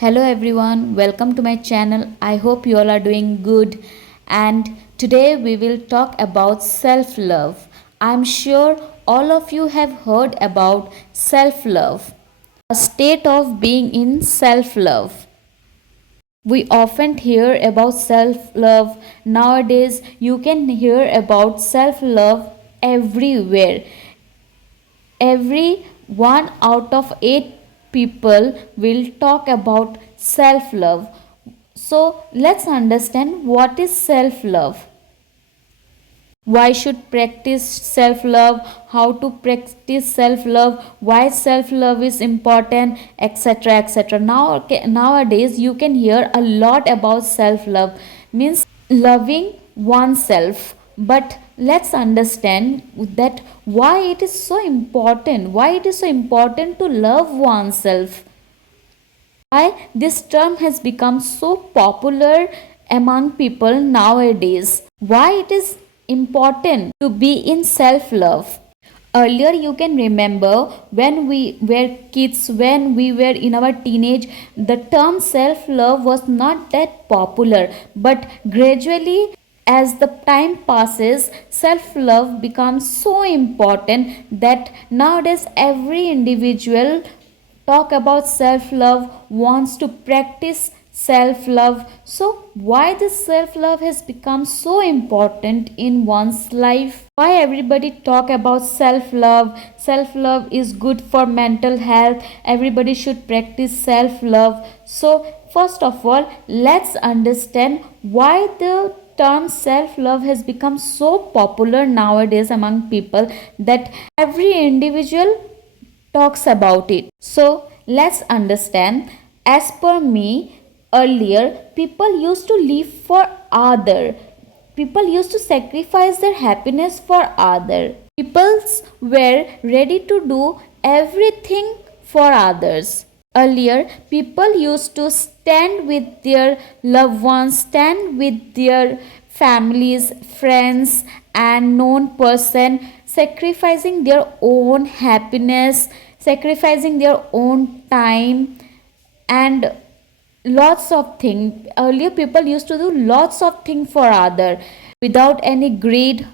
Hello everyone, welcome to my channel. I hope you all are doing good. And today we will talk about self love. I'm sure all of you have heard about self love, a state of being in self love. We often hear about self love. Nowadays, you can hear about self love everywhere. Every 1 out of 8 people will talk about self love. So let's understand what is self love. Why should practice self love? How to practice self love? Why self love is important, etc. etc. Nowadays you can hear a lot about self love, means loving oneself. But let's understand that why it is so important, why it is so important to love oneself, why this term has become so popular among people nowadays, why it is important to be in self love. Earlier, you can remember when we were kids, when we were in our teenage, the term self love was not that popular. But gradually, as the time passes, self love becomes so important that nowadays every individual talk about self love, wants to practice self love. So why this self love has become so important in one's life, why everybody talk about self love? Self love is good for mental health, everybody should practice self love. So first of all, let's understand why the term self love has become so popular nowadays among people, that every individual talks about it. So let's understand. As per me, earlier people used to live for other. People used to sacrifice their happiness for other. People were ready to do everything for others. Earlier, people used to stand with their loved ones, stand with their families, friends, and known person, sacrificing their own happiness, sacrificing their own time, and lots of things. Earlier, people used to do lots of things for other without any greed,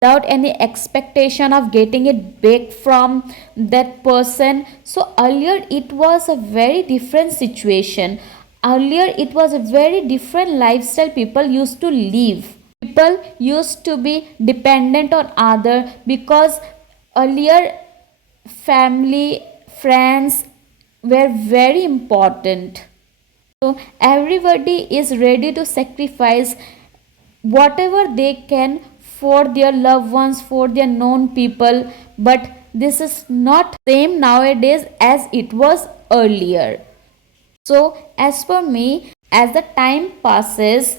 without any expectation of getting it back from that person. So earlier it was a very different situation. Earlier it was a very different lifestyle people used to live. People used to be dependent on other, because earlier family, friends were very important. So everybody is ready to sacrifice whatever they can for their loved ones, for their known people. But this is not same nowadays as it was earlier. So as for me, as the time passes,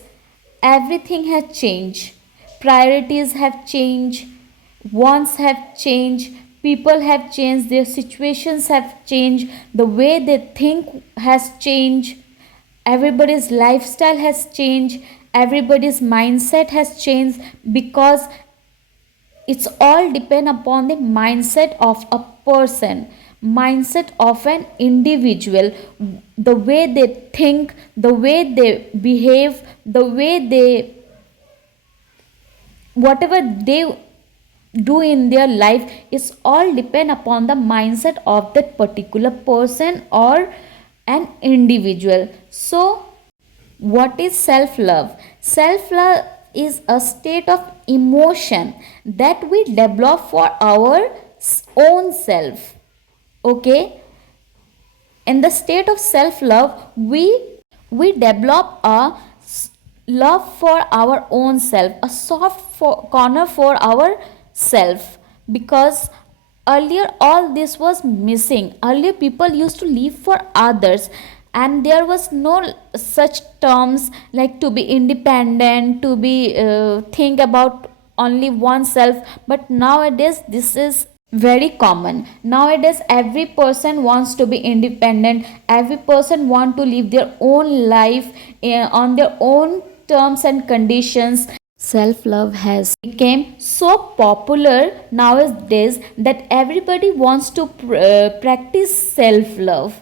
everything has changed. Priorities have changed, wants have changed, people have changed, their situations have changed, the way they think has changed, everybody's lifestyle has changed, everybody's mindset has changed, because it's all depend upon the mindset of a person, mindset of an individual, the way they think, the way they behave, the way they, whatever they do in their life, is all depend upon the mindset of that particular person or an individual. So what is self love? Self love is a state of emotion that we develop for our own self. Okay? In the state of self love, we develop a love for our own self, a corner for our self, because earlier all this was missing. Earlier people used to live for others, and there was no such terms like to be independent, to be think about only oneself. But nowadays this is very common. Nowadays every person wants to be independent, every person want to live their own life on their own terms and conditions. Self love has become so popular nowadays that everybody wants to practice self love.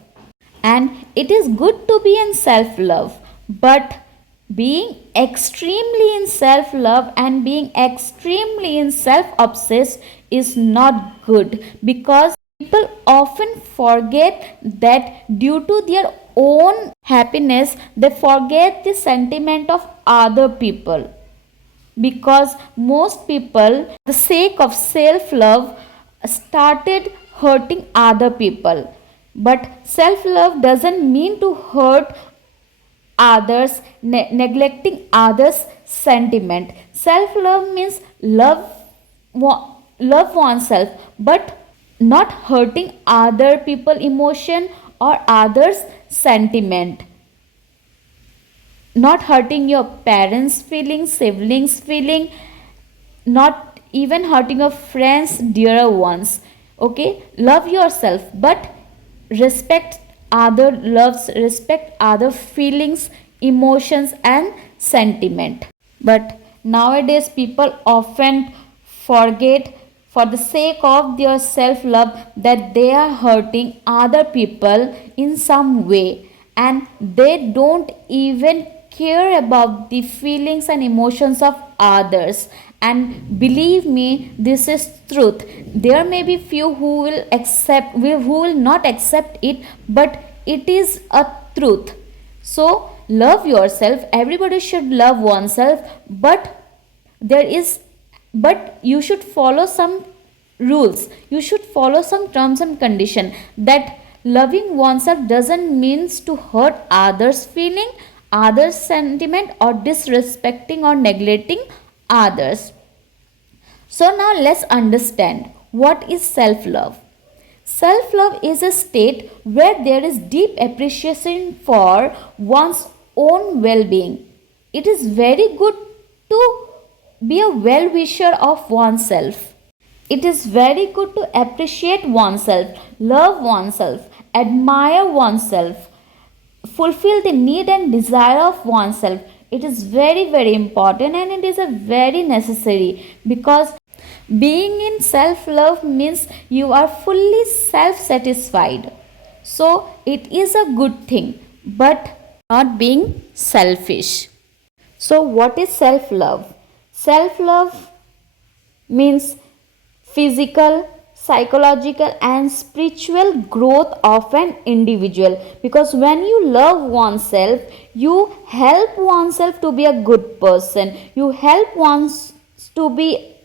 And it is good to be in self love, but being extremely in self love and being extremely in self obsessed is not good, because people often forget that due to their own happiness they forget the sentiment of other people, because most people the sake of self love started hurting other people. But self love doesn't mean to hurt others, neglecting others sentiment. Self love means love oneself, but not hurting other people emotion or others sentiment, not hurting your parents feeling, siblings feeling, not even hurting your friends, dearer ones. Okay, love yourself, but respect other loves, respect other feelings, emotions and sentiment. But nowadays people often forget, for the sake of their self love, that they are hurting other people in some way, and they don't even care about the feelings and emotions of others. And believe me, this is truth. There may be few who will who will not accept it, but it is a truth. So love yourself, everybody should love oneself, but there is but you should follow some rules, you should follow some terms and condition, that loving oneself doesn't means to hurt others feeling, others sentiment, or disrespecting or neglecting others. So now let's understand what is self love. Self love is a state where there is deep appreciation for one's own well being. It is very good to be a well wisher of oneself. It is very good to appreciate oneself, love oneself, admire oneself, fulfill the need and desire of oneself. It is very, very important, and it is a very necessary, because being in self love means you are fully self satisfied. So it is a good thing, but not being selfish. So, what is self love? Self love means physical, psychological and spiritual growth of an individual, because when you love oneself, you help oneself to be a good person, you help oneself to be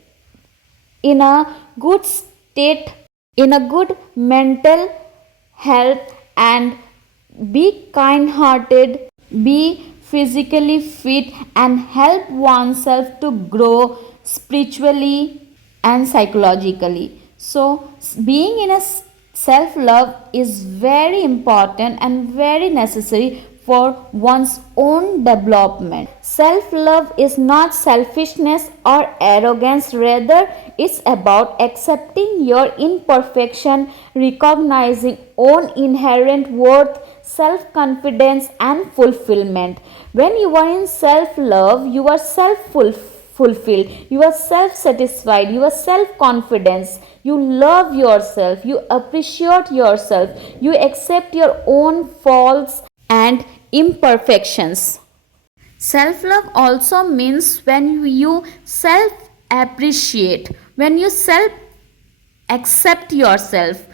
in a good state, in a good mental health, and be kind hearted, be physically fit, and help oneself to grow spiritually and psychologically. So, being in a self love is very important and very necessary for one's own development. Self love is not selfishness or arrogance, rather, it's about accepting your imperfection, recognizing own inherent worth, self confidence, and fulfillment. When you are in self love, you are fulfilled, you are self satisfied, you are self confidence, you love yourself, you appreciate yourself, you accept your own faults and imperfections. Self love also means when you self appreciate, when you self accept yourself,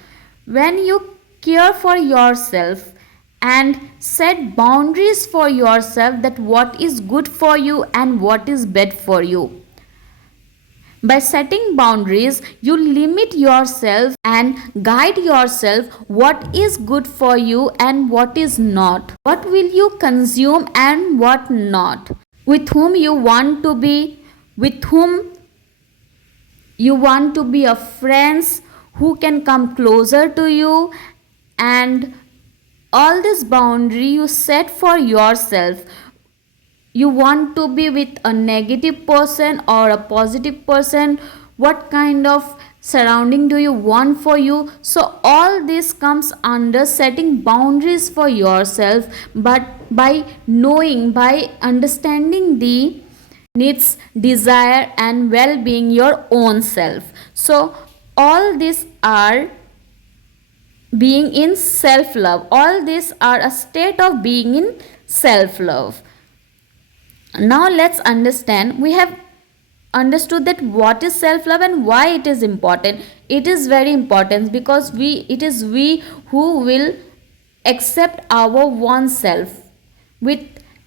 when you care for yourself and set boundaries for yourself, that what is good for you and what is bad for you. By setting boundaries, you limit yourself and guide yourself what is good for you and what is not. What will you consume and what not. With whom you want to be, with whom you want to be a friends, who can come closer to you, and all this boundary you set for yourself. You want to be with a negative person or a positive person, what kind of surrounding do you want for you. So all this comes under setting boundaries for yourself, but by knowing, by understanding the needs, desire and well-being your own self. So all these are being in self love. All these are a state of being in self love. Now let's understand. We have understood that what is self love and why it is important. It is very important because it is we who will accept our oneself with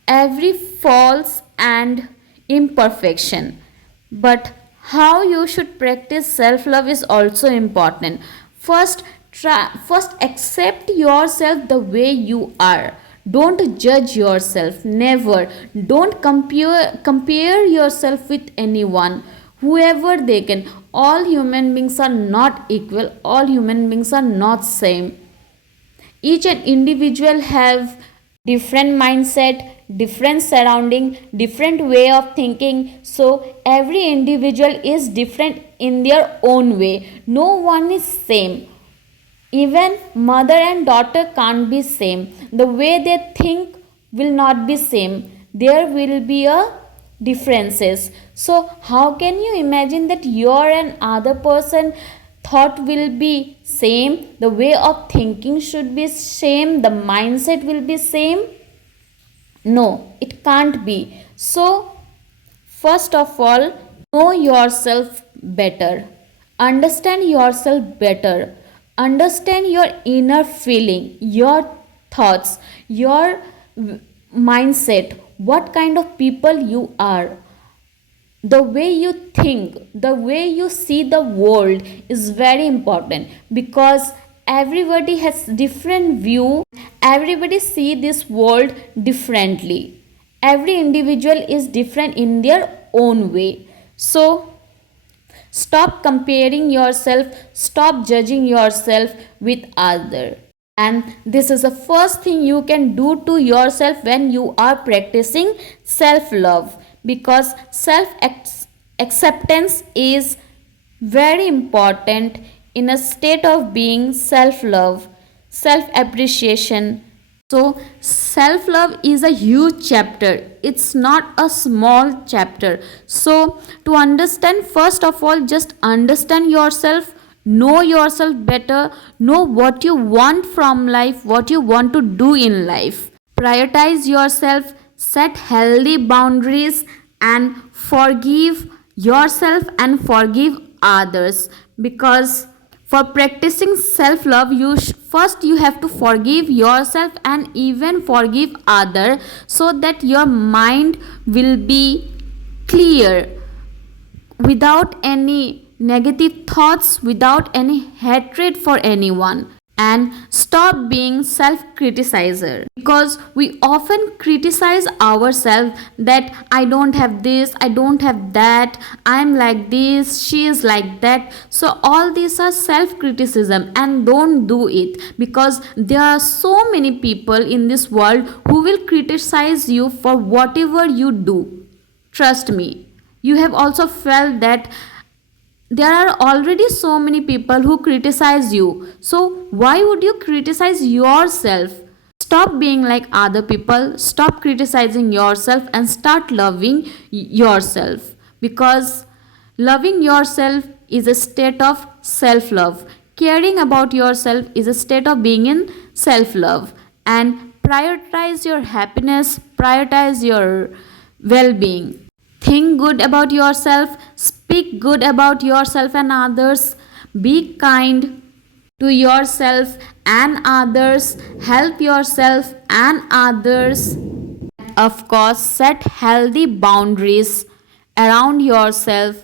every faults and imperfection. But how you should practice self love is also important. First accept yourself the way you are. Don't judge yourself, never. Don't compare yourself with anyone, whoever they can. All human beings are not equal, all human beings are not same. Each and individual have different mindset, different surrounding, different way of thinking. So every individual is different in their own way. No one is same. Even mother and daughter can't be same. The way they think will not be same. There will be a differences. So how can you imagine that your and other person thought will be same, the way of thinking should be same, the mindset will be same? No, it can't be. So first of all, know yourself better, understand yourself better, understand your inner feeling, your thoughts, your mindset, what kind of people you are. The way you think, the way you see the world is very important, because everybody has different view, everybody see this world differently, every individual is different in their own way. So stop comparing yourself, stop judging yourself with other. And this is the first thing you can do to yourself when you are practicing self love, because self acceptance is very important in a state of being self love, self appreciation. So self love is a huge chapter, it's not a small chapter. So to understand, first of all, just understand yourself, know yourself better, know what you want from life, what you want to do in life. Prioritize yourself, set healthy boundaries, and forgive yourself and forgive others. Because for practicing self love, first you have to forgive yourself and even forgive other, so that your mind will be clear, without any negative thoughts, without any hatred for anyone. And stop being self criticizer, because we often criticize ourselves that I don't have this, I don't have that, I'm like this, she is like that. So all these are self criticism, and don't do it, because there are so many people in this world who will criticize you for whatever you do. Trust me, you have also felt that there are already so many people who criticize you. So why would you criticize yourself? Stop being like other people, stop criticizing yourself, and start loving yourself. Because loving yourself is a state of self love. Caring about yourself is a state of being in self love. And prioritize your happiness, prioritize your well being. Think good about yourself, speak good about yourself and others, be kind to yourself and others, help yourself and others. Of course, set healthy boundaries around yourself,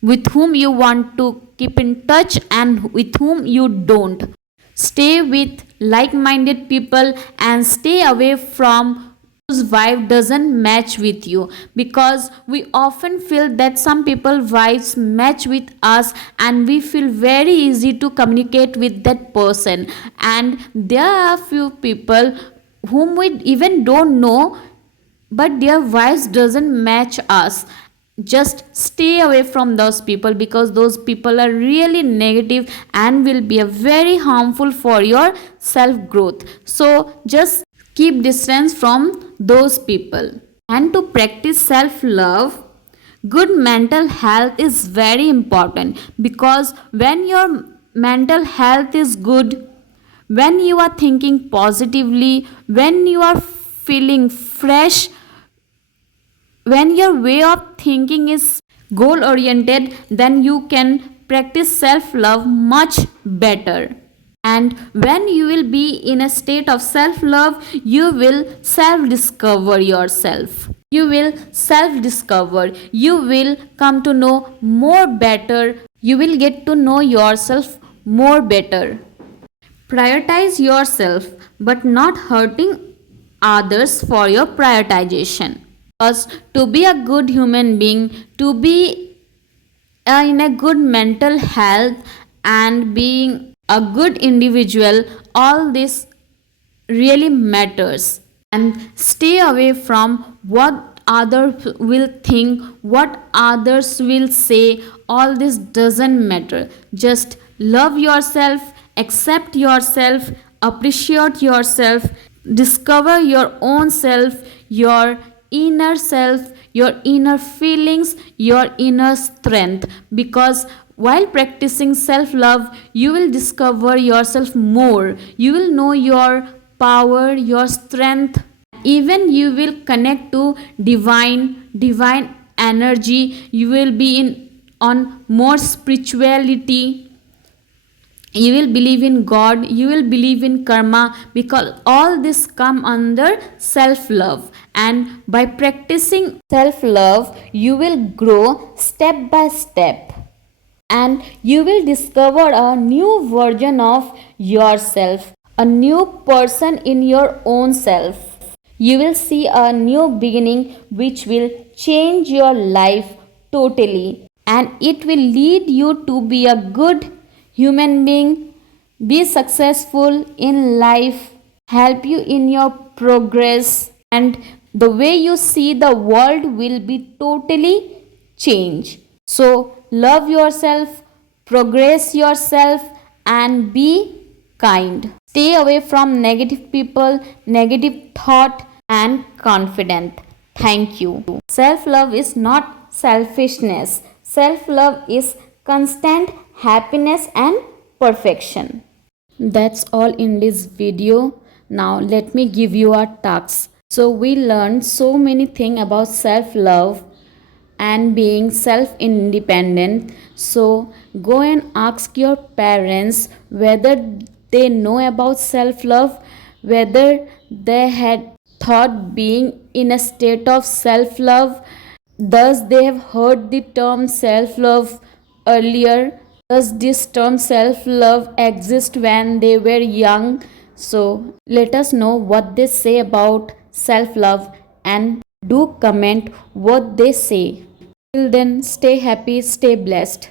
with whom you want to keep in touch and with whom you don't. Stay with like minded people and stay away from whose vibe doesn't match with you, because we often feel that some people vibes match with us and we feel very easy to communicate with that person, and there are few people whom we even don't know, but their vibes doesn't match us. Just stay away from those people, because those people are really negative and will be a very harmful for your self growth. So just keep distance from those people. And to practice self love, good mental health is very important, because when your mental health is good, when you are thinking positively, when you are feeling fresh, when your way of thinking is goal oriented, then you can practice self love much better. And when you will be in a state of self love, you will self discover yourself. You will self discover, you will come to know more better, you will get to know yourself more better. Prioritize yourself, but not hurting others for your prioritization. Because to be a good human being, to be in a good mental health and being a good individual, all this really matters. And stay away from what others will think, what others will say. All this doesn't matter. Just love yourself, accept yourself, appreciate yourself, discover your own self, your inner self, your inner feelings, your inner strength. Because while practicing self love, you will discover yourself more. You will know your power, your strength. Even you will connect to divine energy. You will be in on more spirituality. You will believe in God, you will believe in karma, because all this come under self love. And by practicing self love, you will grow step by step, and you will discover a new version of yourself, a new person in your own self. You will see a new beginning which will change your life totally, and it will lead you to be a good human being, be successful in life, help you in your progress, and the way you see the world will be totally changed. So, love yourself, progress yourself, and be kind. Stay away from negative people, negative thought, and confident. Thank you. Self love is not selfishness, self love is constant happiness and perfection. That's all in this video. Now let me give you a task. So we learned so many things about self love and being self independent. So go and ask your parents whether they know about self love, whether they had thought being in a state of self love. Thus, they have heard the term self love earlier. Does this term self love exist when they were young? So, let us know what they say about self love and do comment what they say. Till then, stay happy, stay blessed.